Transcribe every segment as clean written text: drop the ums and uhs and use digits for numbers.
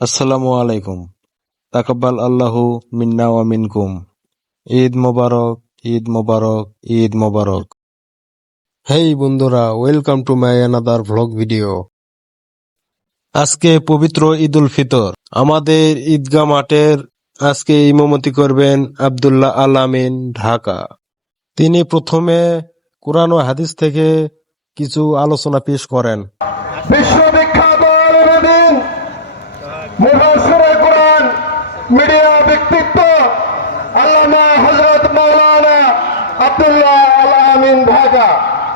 আসসালামু আলাইকুম। তাকাব্বাল আল্লাহু মিন্না ওয়া মিনকুম। ঈদ মোবারক, ঈদ মোবারক, ঈদ মোবারক। হেই বন্ধুরা, welcome to my another vlog video. আজকে পবিত্র ঈদ উল ফিতর। আমাদের ঈদগাহ মাঠের আজকে ইমামতি করবেন আব্দুল্লাহ আল আমিন, ঢাকা। তিনি প্রথমে কুরআন ও হাদিস থেকে কিছু আলোচনা পেশ করেন। বিশ্ববিখ্যাত আলেমদিন মুফাসসিরে কুরআন মিডিয়া ব্যক্তিত্ব আল্লামা হযরত মাওলানা আব্দুল্লাহ আল আমিন, ঢাকা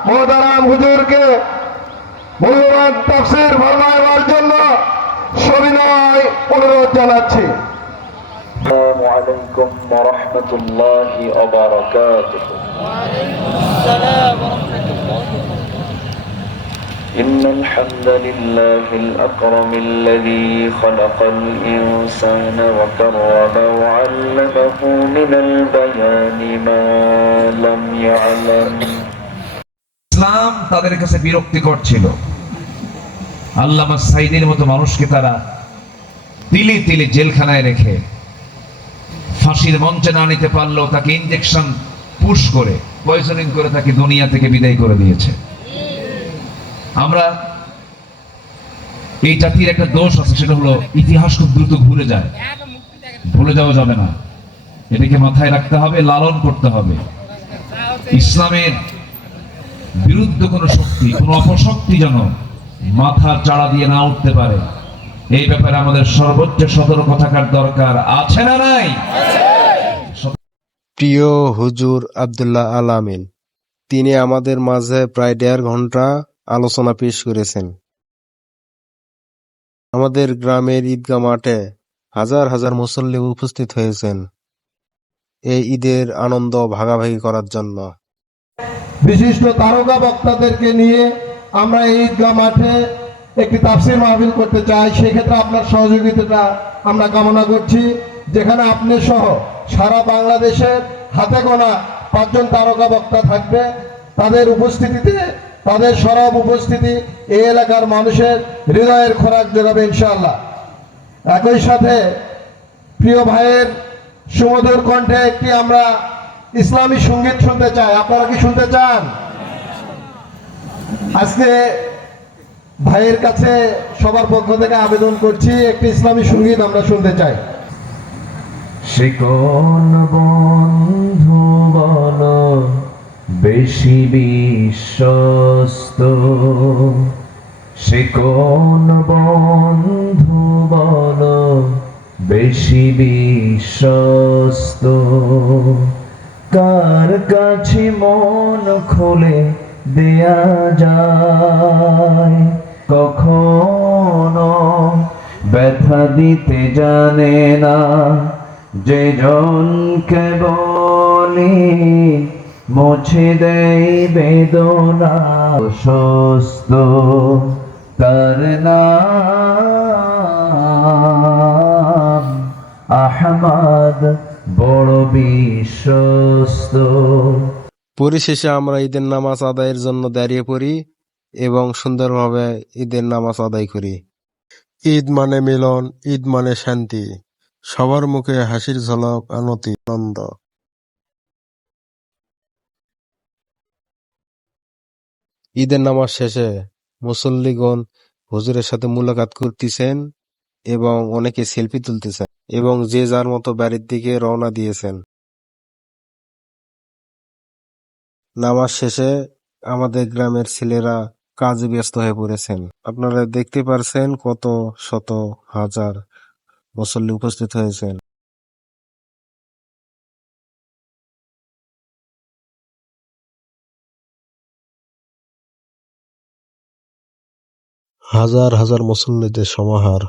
মোহতারাম হুজুরকে মূল্যবান তাফসীর ফরমাবার জন্য সবিনয় অনুরোধ জানাচ্ছি। আসসালামু আলাইকুম ওয়া রাহমাতুল্লাহি ওয়া বারাকাতুহু। إن الحمد لله الأكرم الذي خلق الإنسان وكرمه وعلمه من البيان ما لم يعلم। ইসলাম তাদের কাছে বিরক্তিকর ছিল। আল্লামা সাইদের মতো মানুষকে তারা তিলে তিলে জেলখানায় রেখে ফাঁসির মঞ্চে না নিতে পারলেও তাকে ইনজেকশন পুশ করে পয়জনিং করে তাকে দুনিয়া থেকে বিদায় করে দিয়েছে। আমরা এই জাতির একটা দোষ আছে, সেটা হলো ইতিহাস খুব দ্রুত ভুলে যায়। ভুলে যাওয়া যাবে না, এটাকে মাথায় রাখতে হবে, লালন করতে হবে। ইসলামের বিরুদ্ধে কোন শক্তি, কোন অপশক্তি যেন মাথা চাড়া দিয়ে না উঠতে পারে, এই ব্যাপারে আমাদের সর্বোচ্চ সতর্ক থাকার দরকার আছে না নাই? প্রিয় হুজুর আব্দুল্লাহ আল আমিন, তিনি আমাদের মাঝে প্রায় 1.5 ঘন্টা আলোচনা পেশ করেছেন। আমাদের গ্রামের ঈদগাহ মাঠে হাজার হাজার মুসল্লি উপস্থিত হয়েছেন এই ঈদের আনন্দ ভাগাভাগি করার জন্য। বিশিষ্ট তারকা বক্তাদেরকে নিয়ে আমরা এই ঈদগাহ মাঠে একটি তাফসীর মাহফিল করতে চাই। সেক্ষেত্রে আপনার সহযোগিতাটা আমরা কামনা করছি, যেখানে আপনি সহ সারা বাংলাদেশের হাতে গোনা 5 জন তারকা বক্তা থাকবে। তাদের উপস্থিতিতে, তাদের সরব উপস্থিতি এই এলাকার মানুষের হৃদয়ের খোরাক যোগাবে ইনশাআল্লাহ। একই সাথে প্রিয় ভাইয়ের সুমধুর কণ্ঠে একটি আমরা ইসলামী সঙ্গীত শুনতে চাই। আপনারা কি শুনতে চান? আজকে ভাইয়ের কাছে সবার পক্ষ থেকে আবেদন করছি, একটি ইসলামী সঙ্গীত আমরা শুনতে চাই। সে কোন বন্ধু বলো বেশি বিশ্বস্ত, সে কোন বন্ধু বলো বেশি বিশ্বস্ত, কার কাছে মন খুলে দেয়া যায়, কখনো ব্যথা দিতে জানে না, যে জনকে বলি মুছে দেয় বেদনা, সুস্থ তার নাম আহমদ, বড় বিশ্বস্ত। পরিশেষে আমরা ঈদের নামাজ আদায়ের জন্য দাঁড়িয়ে পড়ি এবং সুন্দরভাবে ঈদের নামাজ আদায় করি। ঈদ মানে মিলন, ঈদ মানে শান্তি, সবার মুখে হাসির ঝলক, আনন্দ। ঈদের নামাজ শেষে মুসল্লিগণ হুজুরের সাথে মুলাকাত করতেছেন এবং অনেকে সেলফি তুলতেছেন এবং যে যার মতো বাড়ির দিকে রওনা দিয়েছেন। নামাজ শেষে আমাদের গ্রামের ছেলেরা কাজে ব্যস্ত হয়ে পড়েছেন। আপনারা দেখতে পারছেন কত শত হাজার মুসল্লি উপস্থিত হয়েছেন। হাজার হাজার মুসল্লিদের সমাহার।